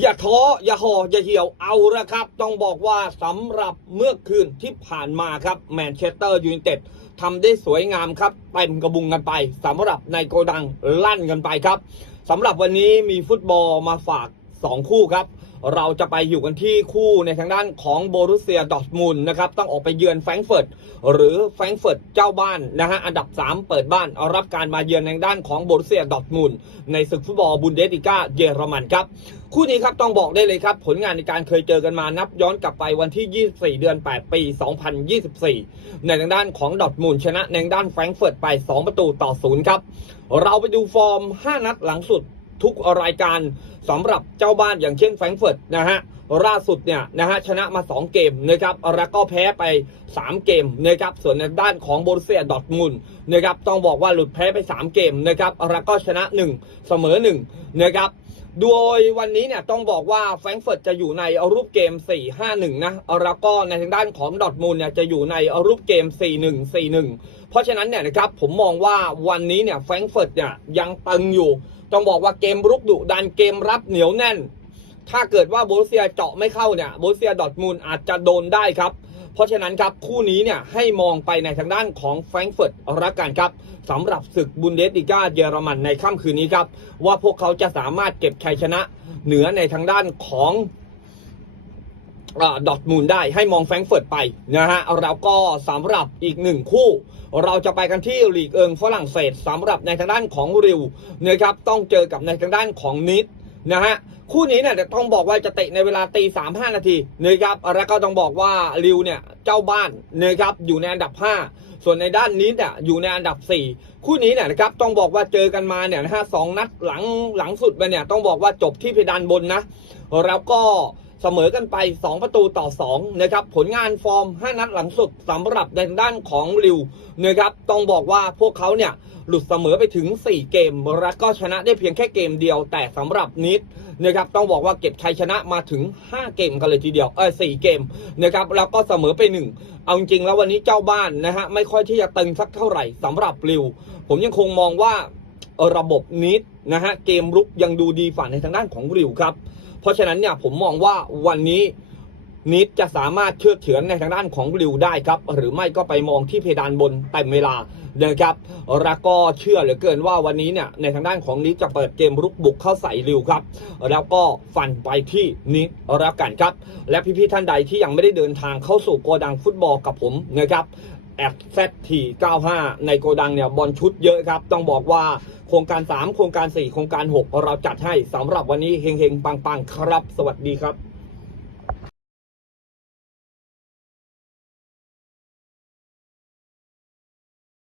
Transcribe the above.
อย่าท้ออย่าห่ออย่าเหี่ยวเอาละครับ ต้องบอกว่าสำหรับเมื่อคืนที่ผ่านมาครับแมนเชสเตอร์ยูไนเต็ดทำได้สวยงามครับเต็มกระบุงกันไปสำหรับในโกดังลั่นกันไปครับสำหรับวันนี้มีฟุตบอลมาฝาก 2 คู่ครับ เราจะไปอยู่กันที่คู่ในทางด้านของโบรุเซียดอร์ทมุนนะครับต้องออกไปเยือนแฟรงก์เฟิร์ตหรือแฟรงก์เฟิร์ตเจ้าบ้านนะฮะอันดับ 3 เปิดบ้านรับการมาเยือนในด้านของโบรุเซียดอร์ทมุนในศึกฟุตบอลบุนเดสติก้าเยอรมันครับคู่นี้ครับต้องบอกได้เลยครับ ผลงานในการเคยเจอกันมานับย้อนกลับไปวันที่ 24 เดือน 8 ปี 2024 ในทางด้านของดอร์ทมุนชนะในทางด้านแฟรงก์เฟิร์ตไป 2 ประตูต่อศูนย์ครับ เราไปดูฟอร์ม 5 นัดหลังสุด ทุกรายการสำหรับเจ้าบ้านอย่างเช่นแฟรงก์เฟิร์ตนะฮะล่าสุดเนี่ยนะฮะชนะมา 2 เกมนะครับแล้วก็แพ้ไป 3 เกมนะครับส่วนในด้านของโบรเซียดอทมุนนะครับต้องบอกว่าหลุดแพ้ไป 3 เกมนะครับแล้วก็ชนะ 1 เสมอ1นะครับ โดยวันนี้เนี่ยต้องบอกว่าแฟรงก์เฟิร์ตจะอยู่ในรูปเกม 4-5-1 นะ แล้วก็ในทางด้านของดอทมุนด์เนี่ยจะอยู่ในรูปเกม 4-1-4-1 เพราะฉะนั้นเนี่ยนะครับผมมองว่าวันนี้เนี่ยแฟรงก์เฟิร์ตเนี่ยยังตึงอยู่ ต้องบอกว่าเกมรุกดุดันเกมรับเหนียวแน่น ถ้าเกิดว่าโบรเซียเจาะไม่เข้าเนี่ยโบรเซียดอร์ทมุนด์อาจจะโดนได้ครับ เพราะฉะนั้นครับคู่นี้เนี่ยให้มองไปในทางด้านของแฟรงก์เฟิร์ตรักกันครับสำหรับศึกบุนเดสติก้าเยอรมันในค่ำคืนนี้ครับ ว่าพวกเขาจะสามารถเก็บชัยชนะเหนือในทางด้านของดอทมูลได้ให้มองแฟรงก์เฟิร์ตไปนะฮะแล้วก็สำหรับอีกหนึ่งคู่ เราจะไปกันที่ลีกเอิงฝรั่งเศสสำหรับในทางด้านของริวนะครับต้องเจอกับในทางด้านของนิด นะฮะคู่นี้เนี่ยต้องบอกว่าจะเตะในเวลาตีสามห้านาทีนะครับแล้วก็ต้องบอกว่าริวเนี่ยเจ้าบ้านนะครับอยู่ในอันดับ 5 ส่วนในด้านนี้เนี่ยอยู่ในอันดับ 4 คู่นี้เนี่ยนะครับต้องบอกว่าเจอกันมาเนี่ยนะฮะสองนัดหลังหลังสุดไปเนี่ยต้องบอกว่าจบที่เพดานบนนะแล้วก็เสมอกันไป 2 ประตูต่อ2นะครับผลงานฟอร์ม 5 นัดหลังสุดสำหรับในด้านของริวนะครับต้องบอกว่าพวกเขาเนี่ย หลุดเสมอไปถึง 4 เกมแล้วก็ชนะได้เพียงแค่เกมเดียว แต่สำหรับนิดนะครับต้องบอกว่าเก็บชัยชนะมาถึง 5 เกมกันเลยทีเดียวเออ4เกมนะครับแล้วก็เสมอไป 1 เอาจริงแล้ววันนี้เจ้าบ้านนะฮะไม่ค่อยที่จะตึงสักเท่าไหร่สำหรับริว ผมยังคงมองว่าระบบนิดนะฮะเกมรุกยังดูดีฝ่าในทางด้านของริวครับ เพราะฉะนั้นเนี่ยผมมองว่าวันนี้ นิดจะสามารถเชื่อเฉือนในทางด้านของริวได้ครับ หรือไม่ก็ไปมองที่เพดานบนเต็มเวลานะครับแล้วก็เชื่อเหลือเกินว่าวันนี้เนี่ยในทางด้านของนิดจะเปิดเกมรุกบุกเข้าใส่ริวครับ แล้วก็ฟันไปที่นิดแล้วกันครับ และพี่ๆท่านใดที่ยังไม่ได้เดินทางเข้าสู่โกดังฟุตบอลกับผมนะครับแอดแซที95 ในโกดังเนี่ยบอลชุดเยอะครับ ต้องบอกว่าโครงการ 3 โครงการ 4 โครงการ 6 เราจัดให้สำหรับวันนี้เฮงๆ ปังๆ ครับ สวัสดีครับ